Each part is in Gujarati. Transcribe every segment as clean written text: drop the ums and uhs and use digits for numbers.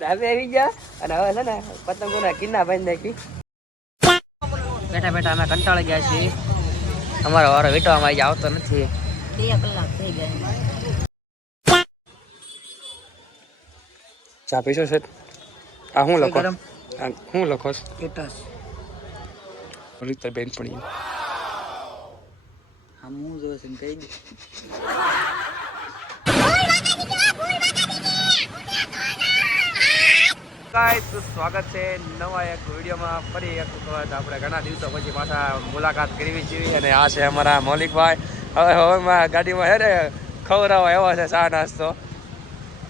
ધાબે આવી ગયા અને હવે છે ને પતંગોના કિન્ના બાંધી નાખી. બેઠા બેઠા અમે કંટાળી ગયા છીએ. અમારો વારો વીટવામાં આવી આવતો નથી. 2 કલાક થઈ ગયા. ચા પીશો છે? આ હું લખો? હું લખો? સ્ટેટસ. બેન પણ હા હું જોશે કહી દે. સ્વાગત છે નવા એક વિડીયોમાં. ફરી એક વખત આપણે ઘણા દિવસો પછી પાછા મુલાકાત કરવી છીએ અને આ છે અમારા મૌલિકભાઈ. હવેમાં ગાડીમાં હેરે ખવડાવવા એવો છે ચા નાસ્તો.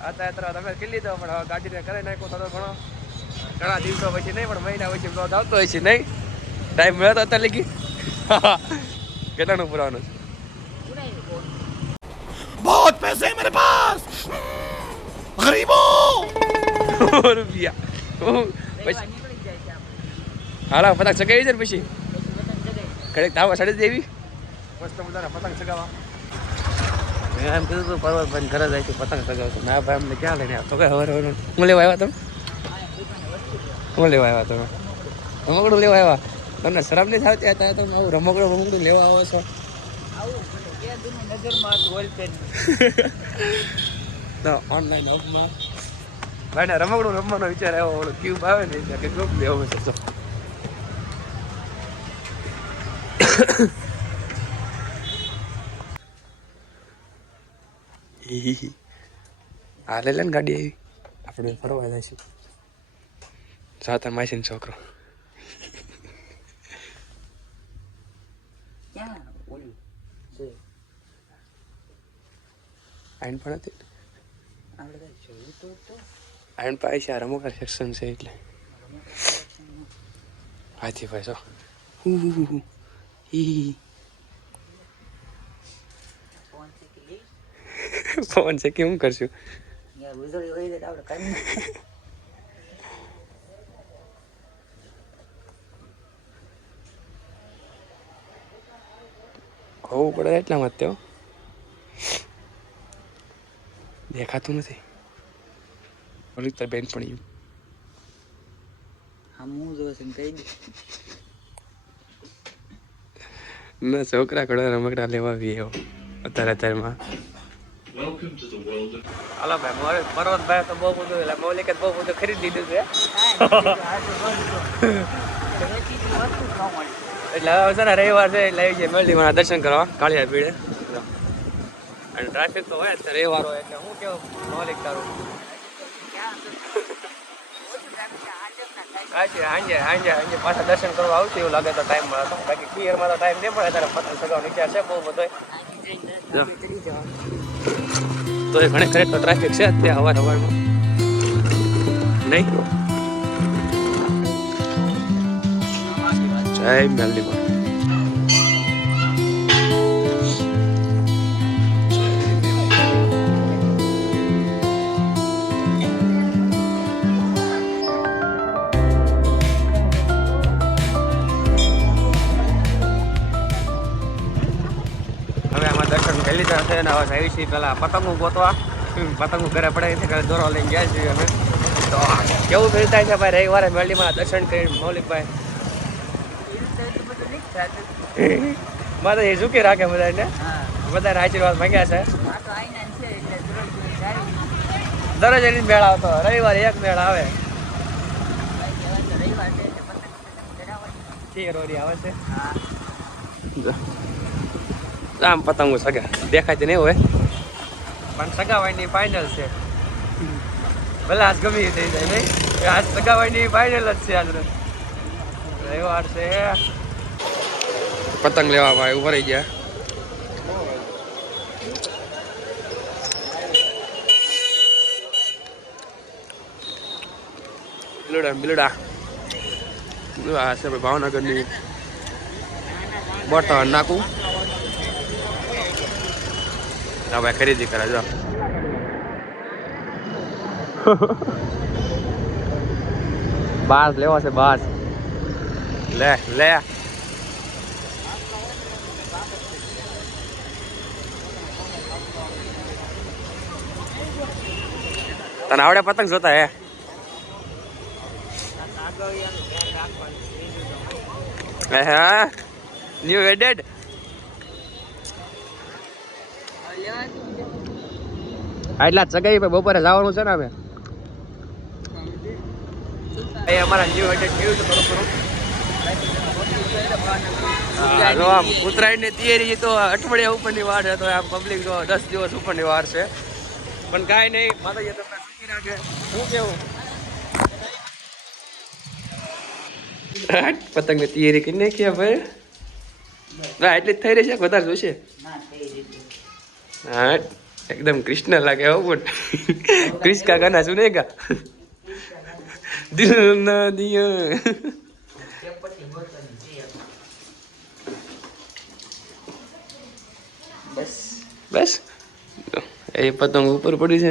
અત્યારે તમે કરી લીધો પણ હવે ગાડીને કરી નાખ્યો થોડો ઘણો. ઘણા દિવસો પછી નહીં પણ મહિના પછી બ્લોગ આવતો હોય છે નહીં. ટાઈમ મળ્યો તો અત્યારે લગી કેટલાનું પુરાવાનું છે? बहुत पैसे हैं मेरे पास गरीबों રૂપિયા. હાલા પતંગ ચગાવી છે ને પછી ઘડીક ધાવા ચડી દેવી મસ્ત મજાના પતંગ ચગાવવા. મેં એમ કીધું હતું પર્વતભાઈ ઘરે જાય પતંગ ચગાવતો. ના ભાઈ અમને ક્યાં લઈને આવતો કે હવે હું લેવા આવ્યા તમે? હું લેવા આવ્યા તમે? રમકડું લેવા આવ્યા? તમને શરમ નહીં થતી હતા તમે આવું રમકડું લેવા આવો છો? ઓનલાઈન ઓફમાં ભાઈને રમકડું રમવાનો વિચાર આવ્યો. ઓલો ક્યુબ આવે ને કે ક્યુબ લેવો છે તો હાલે લે ને ગાડી આવી. આપણે ફરવા જાય છે સાતર માસીન છોકરો. આઈન પણ હતી આઈન પાસે છે. આ રમકડા સેક્શન છે એટલે હાથી ભાઈ છો પવન છે કે હું કરશું? હોવું પડે એટલામાં જ તેઓ દેખાતું નથી. બેન પણ ના છોકરા ઘણા રમકડા લેવા આવી એવો અત્યારમાં. હાલો ભાઈ પર્વતભાઈ તો બહુ બધું એટલે મૌલિક બહુ બધું ખરીદી દીધું છે એટલે હવે છે ને રવિવાર છે એટલે આવી જાય મેળવીમાં દર્શન કરવા કાળિયા ભીડે. અને ટ્રાફિક તો હોય જ રવિવાર હોય એટલે હું કેવું મૌલિક તારું સાંજે પાછા દર્શન કરવા આવશે એવું લાગે તો ટાઈમ મળે તો. બાકી ક્લિયરમાં તો ટાઈમ નહીં મળે ત્યારે પતંગ સગાવવાનો વિચાર છે બહુ બધો. તો એ ઘણી ખરેખર ટ્રાફિક છે અત્યારે હવારમાં નહીં. જય મેલડીમાં. દર્શન કરી લીધા છે ને હવે આવી છીએ પેલા પતંગો ગોતવા. પતંગો ઘરે પડે છે ઘરે દોરો લઈને ગયા છીએ અમે. તો કેવું ફીલ થાય છે ભાઈ રવિવારે મેળવીમાં દર્શન કરી મૌલિકભાઈ? મારે એ ઝૂકી રાખે બધાને બધાને આશીર્વાદ માંગ્યા છે. દરરોજ એની મેળ આવતો રવિવારે એક મેળ આવે. રોરી આવે છે આમ પતંગો સગા દેખાય નહીં હોય પણ સગાવાઈની ફાઇનલ છે. ભલે આજ ગમી થઈ જાય નહીં આજ સગાવાઈની ફાઇનલ જ છે. આજ રવિવાર છે પતંગ લેવામાં ઉભા રહી ગયા. બિલડા આ છે ભાવનગરની બોટલ નાખું હવે ખરીદી કરે જો. બાસ લેવા છે બાસ લે લે. તને આવડે પતંગ જોતા હે? હા, ન્યુ એડેડ. આટલા ચગાઈ પર બપોરે જવાનું છે ને અમે. એ અમારા ન્યુ એડેડ ગયું છે થોડું. ઉત્તરાયણની તૈયારી તો અઠવાડિયા ઉપરની વાર છે, તો આમ પબ્લિક 10 દિવસ ઉપરની વાર છે. પણ કાંઈ નહીં, માતાજી તમને સુખી રાખે. શું કેવું? પતંગની તૈયારી કરી નાખી ભાઈ. ના એટલી જ થઈ રહી છે, વધારે જોશે? હા, એકદમ કૃષ્ણ લાગે હો. પણ ક્રિશ કા ગાના સુનેગા? દિલ ના દિયા. બસ એ પતંગ ઉપર પડી છે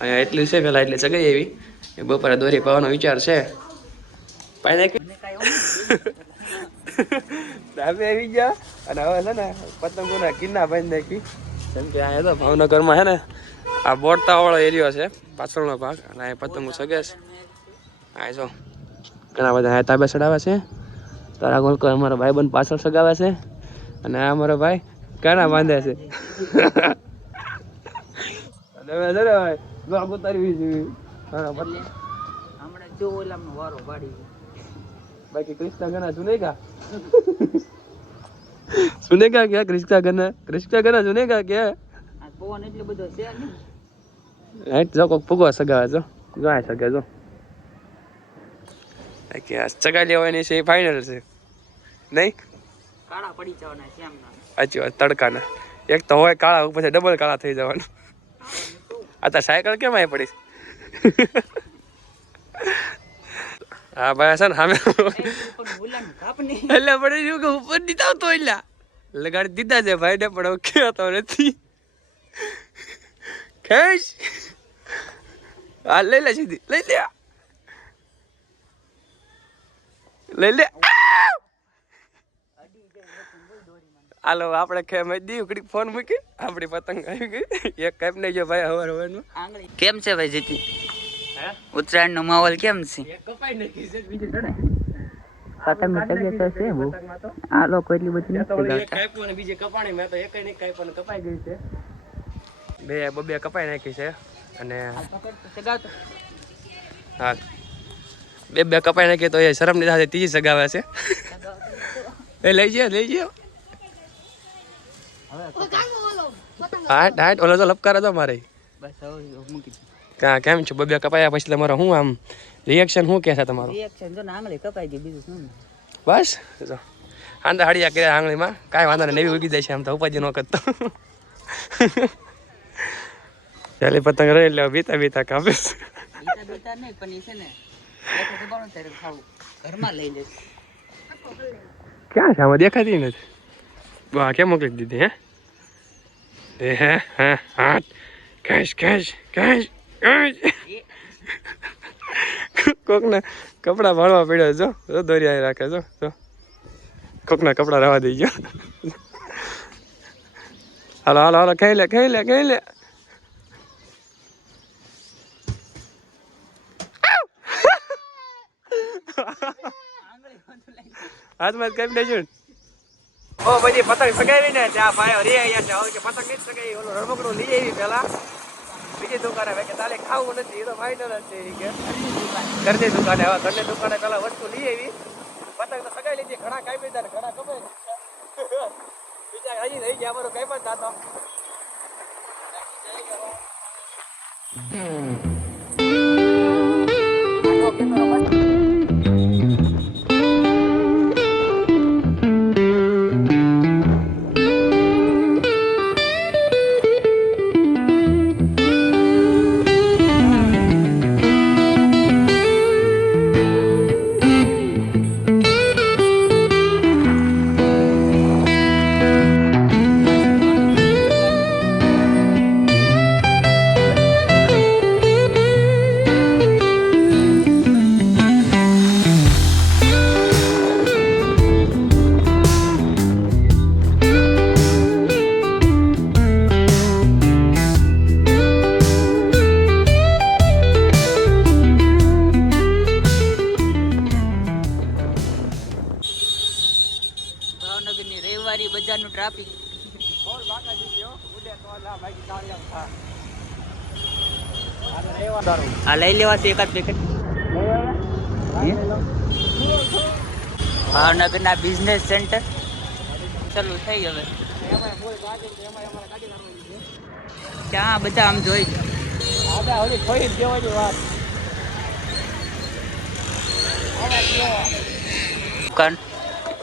અહીંયા. એટલી છે પેલા એટલે ચગાઈ એવી. એ બપોરે દોરી પાવાનો વિચાર છે. પાઈ નાખી ધાબે આવી ગયા. અને હવે છે ને પતંગોના કિન્ના બાંધી નાખી. કેમ કે અહીંયા તો ભાવનગરમાં છે ને આ બોરતા વાળો એરિયો છે, પાછળનો ભાગ. અને અહીંયા પતંગો સગે છે. આ જો ઘણા બધા અહીંયા તાબે ચડાવે છે. તારા ગોલકો અમારો ભાઈ બંધ પાછળ સગાવે છે. અને આ અમારો ભાઈ કાના બાંધે છે. બાકી ક્રિસ્તા ગના સુનેગા? સુનેગા ક્યાં? ક્રિસ્તા ગના સુનેગા ક્યાં? પવન એટલો બધો છે ને. જો કોક ફુગો સગાવે જો. જો આ સગે જો. કે આ સગા લેવાની છે એ ફાઇનલ છે નહીં? કાળા પડી જવાના છે એમ. સાચી વાત, તડકાના. એક તો હોય કાળા, પછી ડબલ કાળા થઈ જવાનું. આ તો સાયકલ કેમ આવી પડી? હા ભાઈ છે ને સામે એટલે પડી ગયું કે ઉપર દીધા તો એટલે લગાડી દીધા છે ભાઈ ને, પણ ઓકે તો નથી. ખેંચ હા, લઈ લે સીધી, લઈ લે લઈ લે. હાલો આપણે ખેમે દીકરી ફોન મૂકી, આપણી પતંગ આવી ગઈ. એક કાપ ને જો ભાઈ હવાર હવારનું. કેમ છે ભાઈ જીતી? ઉત્તરાયણ નો માહોલ કેમ છે? કપાઈ નાખી છે બીજી ચડાય. પતંગ તબિયત તો છે બહુ. આ લોકો એટલી બધી નથી એક કાપ્યું ને બીજી કપાણી. મેં તો એકય નહીં કાપ્યું ને કપાઈ ગઈ છે. બે કપાઈ નાખી છે. અને હા, બે કપાઈ નાખી તો એ શરમની સાથે ત્રીજી સગાવે છે. એ લઈ જાય. હા ઓલો તો લપકાર હતો મારે. કેમ છો? બે કપાયા પછી તમારો શું આમ રિએક્શન શું કે છે તમારું? રિએક્શન જો આંગળી કપાઈ ગઈ, બીજું શું. બસ જો આંધા હાડિયા કર્યા આંગળીમાં. કાંઈ વાંધો નહીં, નવી ઉગી જાય છે. આમ તો ઉપાજી ન કરતો. ચાલી પતંગ રહી એટલે બીતા કાપે. બીતા નહીં, પણ એ છે ને ઘરમાં લઈ લે. ક્યાં છે આમાં? દેખાતી નથી. વાહ, કેમ મોકલી દીધી? હે હા કેશ કોકના કપડા ભાળવા પડ્યો જો. દોરી રાખે જો. કોકના કપડા રહેવા દઈ ગયો. હાલો ખાઈ લે. હાથમાં કાપી દેજો. ઓ બધી પતંગ સગાવી ને ત્યાં ભાઈ રે અહીંયા છે. પતંગ નહીં સગાવી, ઓલો રમકડું લઈ આવી પેલા બીજી દુકાને. કે તાલે ખાવું નથી, એ તો ફાઇનલ જ છે. કે ઘરની દુકાને, હવે ઘરની દુકાને પેલા વસ્તુ લઈ આવી. પતંગ તો સગાઈ લીધી, ઘણા કાપી દીધા, ઘણા કપાઈ બીજા હજી રહી ગયા. અમારું કઈ પણ થતો. આ લઈ લેવા છે એકાદ પેકેટ ભાવનગરના બિઝનેસ સેન્ટર ચાલુ થઈ ગયું હવે. ક્યાં બધા આમ જોઈ દુકાન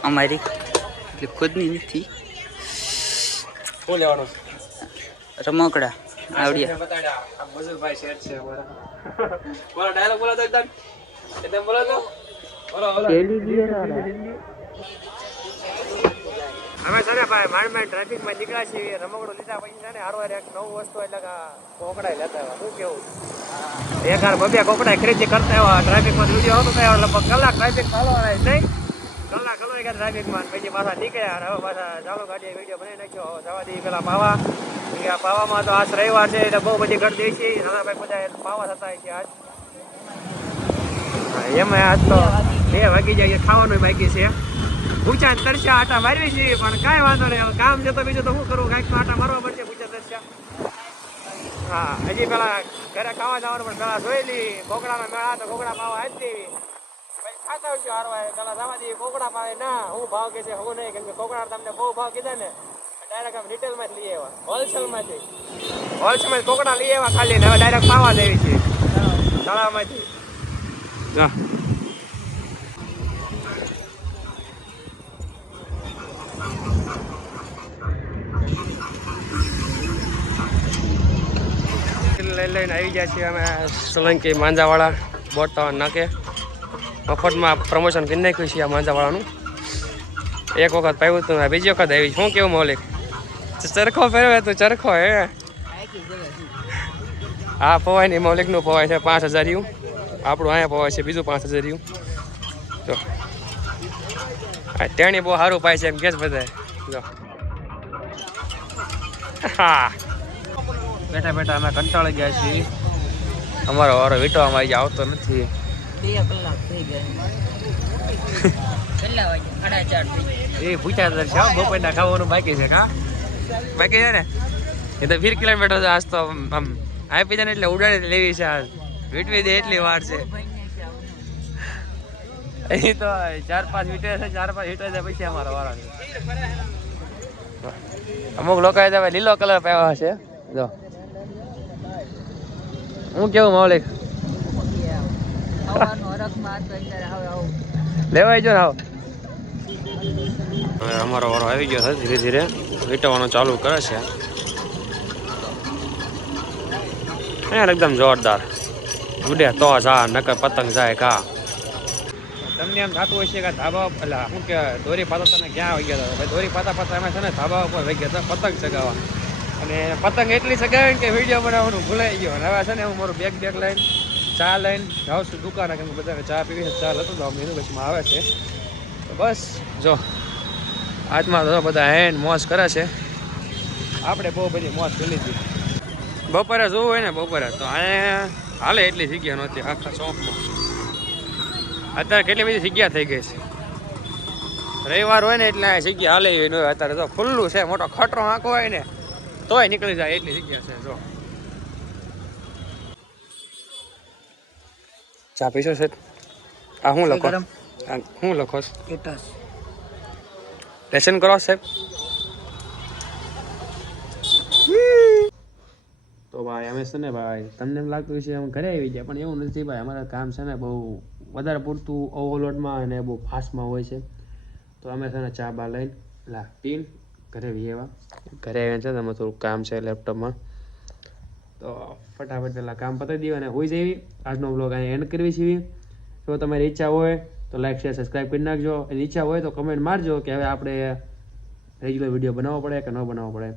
અમારી એટલે ખુદની નથી. શું લેવાનું રમકડા આવડ્યા મજૂરભાઈ શેઠ છે અમારા. બોલો ડાયલોગ બોલો તો એકદમ બોલો તો બોલો અમે છે ને ભાઈ માંડ ટ્રાફિકમાં નીકળ્યા છીએ. રમકડું લીધા પછી છે ને હારવાર એક નવું વસ્તુ એટલે કે કોકડા લેતા આવ્યા. શું કેવું એક હાર બબે કોકડા ખરીદી કરતા આવ્યા. ટ્રાફિકમાં વિડીયો આવતો થાય લગભગ કલાક ટ્રાફિક ચાલવાના નહીં. કલાક ગયા ટ્રાફિકમાં પછી પાછા નીકળ્યા. હવે પાછા ચાલુ ગાડીએ વિડીયો બનાવી નાખ્યો. જવા દઈએ પેલા પાવા પાવામાં તો આજ રવિવાર છે એટલે બહુ બધી ગરદી છે. નાના ભાઈ બધા પાવા થતા છે આજ. એમાં આજ તો 2 વાગી જાય ખાવાનું બાકી છે. ઊંચા તરસ્યા આટા મારવી છીએ પણ કાંઈ વાંધો નહીં. હવે કામ છે તો બીજું તો શું કરવું, કાંઈક તો આટા મારવા પડશે ઊંચા તરસ્યા. હા હજી પેલા ઘરે ખાવા જવાનું પણ પેલા જોઈ લી કોકડાનો મેળા તો કોકડા પાવા હતી. પછી ખાતા હોય છે હારવા પેલા જવા દઈએ કોકડા પાવે ના હું ભાવ કે છે હું નહીં કેમ કે કોકડા તમને બહુ ભાવ કીધા ને ડાયરેક્ટ આમ રિટેલમાં જ લઈ આવ્યા. હોલસેલમાંથી કોકડા લઈ આવ્યા ખાલી ને હવે ડાયરેક્ટ પાવા દેવી છે તળાવમાંથી. હા લઈને આવી ગયા છીએ અમે સોલંકી માંજાવાળા બોટાવા નાકે. મફતમાં પ્રમોશન કરી નાખ્યું છે આ માંજાવાળાનું. એક વખત પાવ્યું હતું બીજી વખત આવી. શું કેવું મૌલિક ચરખો ફેરવે તું ચરખો હે? હા પવાય નહીં મૌલિકનું પવાય છે 5000 આપણું અહીંયા પવાય છે બીજું 5000. જો તેણી બહુ સારું પાય છે એમ કે બધા. જો હા બેઠા બેઠા અમે કંટાળી ગયા છીએ. અમારો વારો વીટવામાં આવી આવતો નથી. 2 કલાક થઈ ગયા. કેટલા વાગ્યા? 4:30 એ પૂછ્યા છે બપોરના ખાવાનું બાકી છે. કા બાકી છે ને એ તો 20 કિલોમીટર આજ તો આમ આપી જાય ને એટલે ઉડાડી લેવી છે. આજ વીટવી દે એટલી વાર છે. એ તો 4-5 વીટે છે. 4-5 વીટે છે પછી અમારો વારો. અમુક લોકોએ તો લીલો કલર પહેવા છે. જો હું કેવું મૌલિક લેવાય જો હાવ. હવે અમારો વારો આવી ગયો છે. ધીરે ધીરે વીટવાનું ચાલુ કરે છે. એકદમ જોરદાર ઉડે તો જા નકર પતંગ જાય કા. તમને એમ થતું હોય છે કે ધાબા એટલે શું કે દોરી પાતા તમે ક્યાં આવી ગયા હતા? દોરી પાતા પાતા અમે છે ને ધાબા ઉપર વહી ગયા હતા પતંગ ચગાવવા. અને પતંગ એટલી ચગાવી કે વિડીયો બનાવવાનું ભૂલાઈ ગયો. અને હવે છે ને હું મારું બેગ લઈને ચા લઈને જાઉં છું દુકાને કેમ કે બધાને ચા પીવી છે. ચા લેતો જાઉં યુનિવર્સિટીમાં આવે છે. તો બસ જો આજમાં તો બધા હેન મોજ કરે છે. આપણે બહુ બધી મોજ કરી લીધી. બપોરે જોવું હોય ને બપોરે તો અહીંયા હાલે એટલી જગ્યા નહોતી આખા ચોકમાં. અત્યારે કેટલી બધી જગ્યા થઈ ગઈ છે. રવિવાર હોય ને એટલે જગ્યા હાલે એવી ન હોય. અત્યારે તો ખુલ્લું છે. મોટો ખટરો આંકો હોય ને તોય નીકળી જાય એટલી જગ્યા છે. જો ચા પીશો છે? આ શું લખો? શું લખો? લેસન કરો સાહેબ. તો ભાઈ અમે છે ને ભાઈ તમને એમ લાગતું છે અમે ઘરે આવી ગયા પણ એવું નથી ભાઈ. અમારા કામ છે ને બહુ વધારે પૂરતું ઓવરલોડમાં અને બહુ ફાસ્ટમાં હોય છે. તો અમે છે ને ચા બા લઈને પીને ઘરે આવ્યા. ઘરે આવીને છે ને અમે થોડુંક કામ છે લેપટોપમાં. તો ફટાફટ પહેલાં કામ પતાવી દઈએ અને હોઈ જઈએ. આજનો બ્લોગ અહીં એન્ડ કરવી છીએ. જો તમારી ઈચ્છા હોય તો લાઈક શેર સબસ્ક્રાઈબ કરી નાખજો. એની ઈચ્છા હોય તો કમેન્ટ મારજો કે હવે આપણે રેગ્યુલર વિડીયો બનાવવો પડે કે ન બનાવવો પડે.